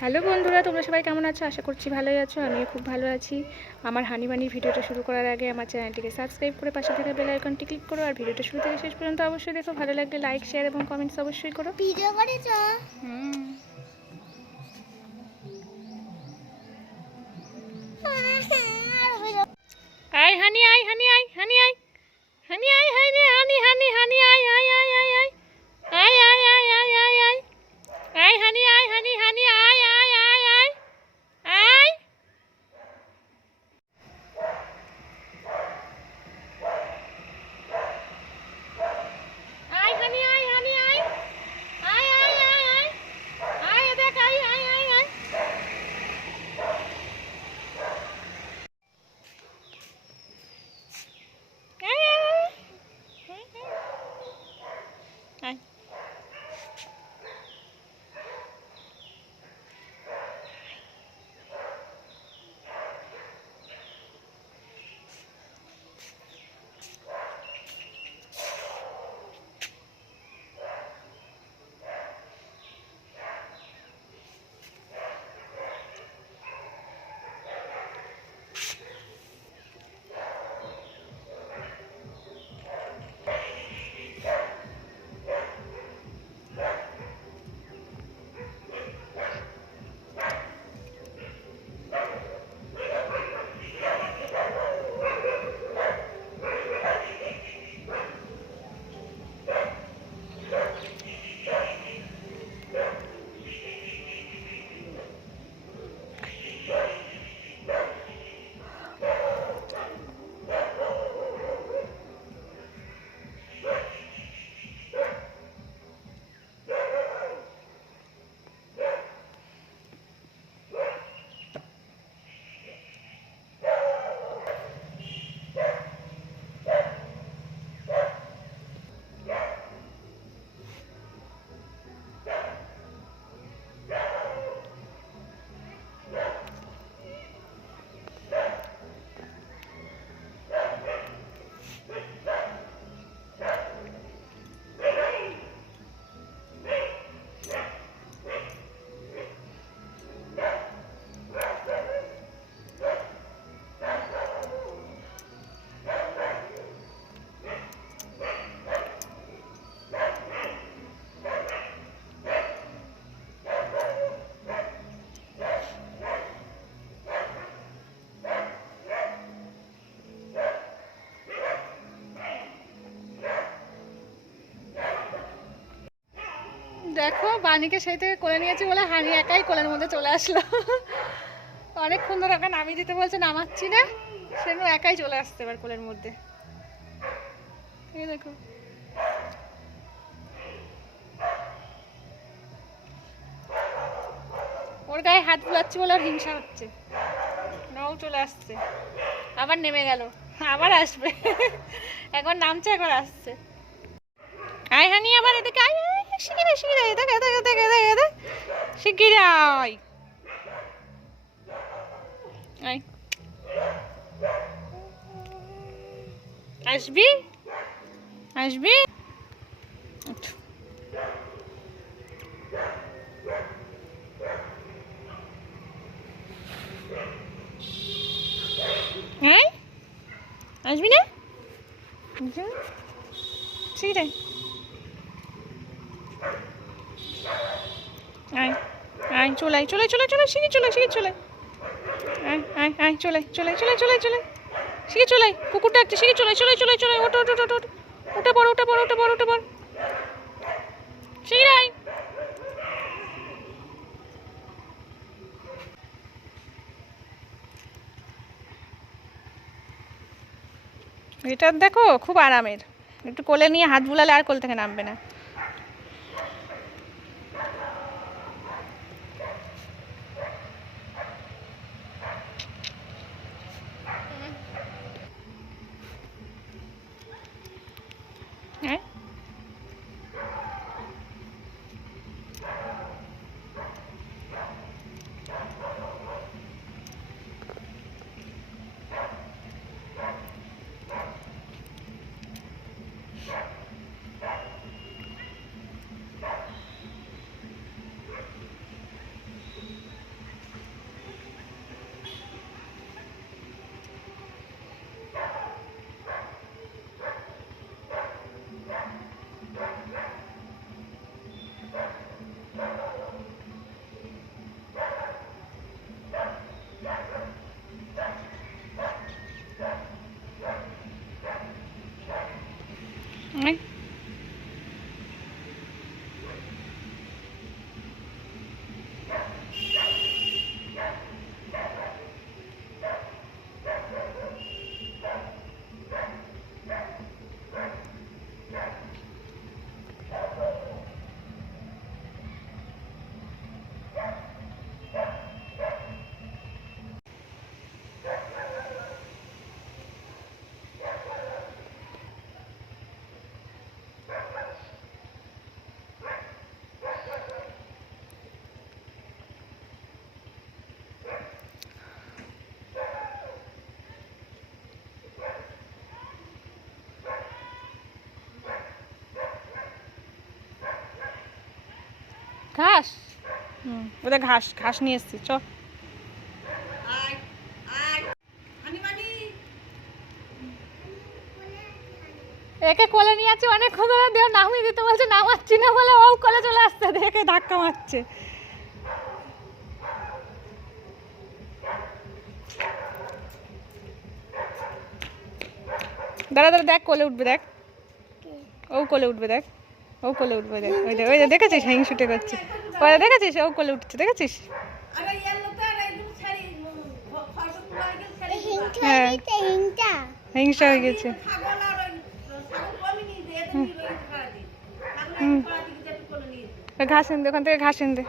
Hello বন্ধুরা তোমরা সবাই কেমন আছো? আশা করছি ভালোই আছো আমিও খুব ভালো আছি। আমার হানিমানির ভিডিওটা শুরু করার আগে আমার চ্যানেলটিকে সাবস্ক্রাইব করে পাশে থাকা বেল আইকনটি ক্লিক করো আর ভিডিওটা শুরু থেকে শেষ পর্যন্ত অবশ্যই দেখো। ভালো লাগলে লাইক শেয়ার এবং কমেন্টস অবশ্যই করো। ভিডিও করেছ হুম। আই হানি আই হানি আই হানি আই হানি আই হানি হানি হানি আই আই আই আই আই আই আই আই আই আই আই আই হানি আই হানি হানি আই দেখো বানিকে সেই থেকে কোলে নিয়েছি বলে হানি একাই কোলের মধ্যে চলে আসলো। অনেকক্ষণ ধরে ওকে নামিয়ে দিতে বলছে, নামাচ্ছি না। সেগুলো একাই চলে আসছে এবার কোলের মধ্যে। দেখো। ওর গায়ে হাত বুলাচ্ছি বলে ওর হিংসা হচ্ছে। নাও চলে আসছে। আবার নেমে গেল। আবার আসবে। এখন নামছে, একবার আসছে। আয় হানি আবার এদিকে আয়। শিগিরাই শিগিরাই দেখে দেখে দেখে দেখে দে শিগিরাই আসবি আসবি হ্যাঁ আসবি না ঠিক আছে আয় আয় চলে আয় চলে চলে চলে শিখে চলে শিখে চলে আয় আয় আয় চলে চলে চলে চলে চলে শিখে চলে। কুকুরটা একটা শিখে চলে চলে চলে চলে ওটো ওটো ওটো ওটো পড় উঠে পড় উঠে পড় উঠে পড় শিখে এটা দেখো খুব আরামের একটু কোলে নিয়ে হাত বুলালে আর কোল থেকে নামবে না ঘাস? হুম ওদের ঘাস ঘাস নিয়ে এসছি চ। একে কোলে নিয়ে আছে অনেক ধরে দেহ নামিয়ে দিতে বলছে নামাচ্ছি না বলে ও কোলে চলে আসছে দেখে ধাক্কা মারছে। দাঁড়া দাঁড়া দেখ কোলে উঠবে দেখ। ও কোলে উঠবে দেখ। ও কোলে উঠবে ওই দেখ ওই দেখ দেখেছিস হিংসুটে করছে? ওই দেখেছিস? ও কোলে উঠছে দেখেছিস? হ্যাঁ হিংসা হয়ে গেছে। ঘাস এনে দে ওখান থেকে ঘাস এনে দে।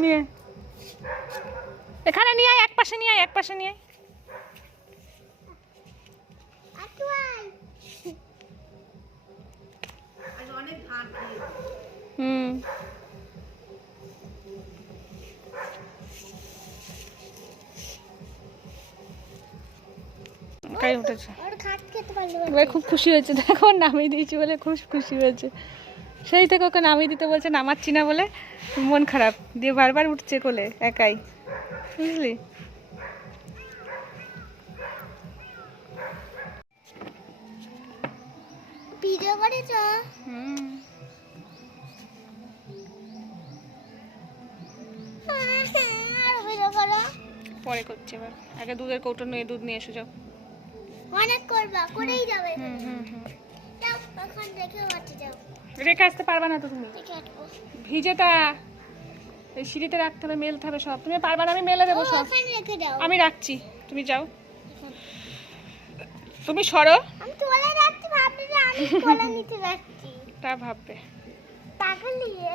নিয়ে। এখানে নিয়ে আয় এক পাশে নিয়ে আয় এক পাশে নিয়ে আয়। হুম। কাই উঠেছে? এবার খুব খুশি হয়েছে। দেখো নামিয়ে দিয়েছি বলে খুব খুশি হয়েছে। সেই থেকে ওকে নামিয়ে দিতে বলছে নামাচ্ছি না বলে মন খারাপ। দিয়ে বারবার উঠছে কোলে একাই। বুঝলি? ভিডিও করেছ? হুম। পরে করছে এবার। আগে দুধের কৌটো নিয়ে দুধ নিয়ে এসে যাও। অনেক করবা করেই যাবে। রেখে আসতে পারবা না তো তুমি? ভিজে তা এই সিঁড়িতে রাখতে হবে মেলতে হবে সব। তুমি পারবা না আমি মেলে দেবো সব। আমি রাখছি তুমি যাও। তুমি সরো। আমি তোলা যাচ্ছি ভাবছি আমি কোলে নিতে যাচ্ছি তা ভাববে। পাগল নিয়ে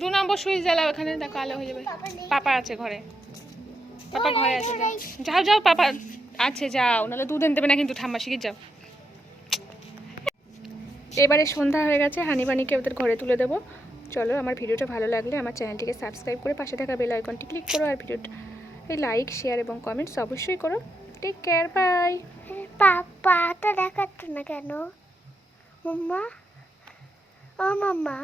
দু নম্বর সুইচ জ্বালাও এখানে দেখো আলো হয়ে যাবে। পাপা আছে ঘরে। পাপা ঘরে আছে, যাও। যাও পাপা আছে, যাও। নাহলে দুধ দেবে না কিন্তু, ঠাম্মা শিখে যাও। এবারে সন্ধ্যা হয়ে গেছে, হানিবানিকে ওদের ঘরে তুলে দেবো। চলো, আমার ভিডিওটা ভালো লাগলে আমার চ্যানেলটিকে সাবস্ক্রাইব করে পাশে থাকা বেল আইকনটি ক্লিক করো, আর ভিডিওটা লাইক, শেয়ার এবং কমেন্টস অবশ্যই করো। টেক কেয়ার বাই পাপাটা দেখাচ্ছ না কেন? মাম্মা? ও, মাম্মা?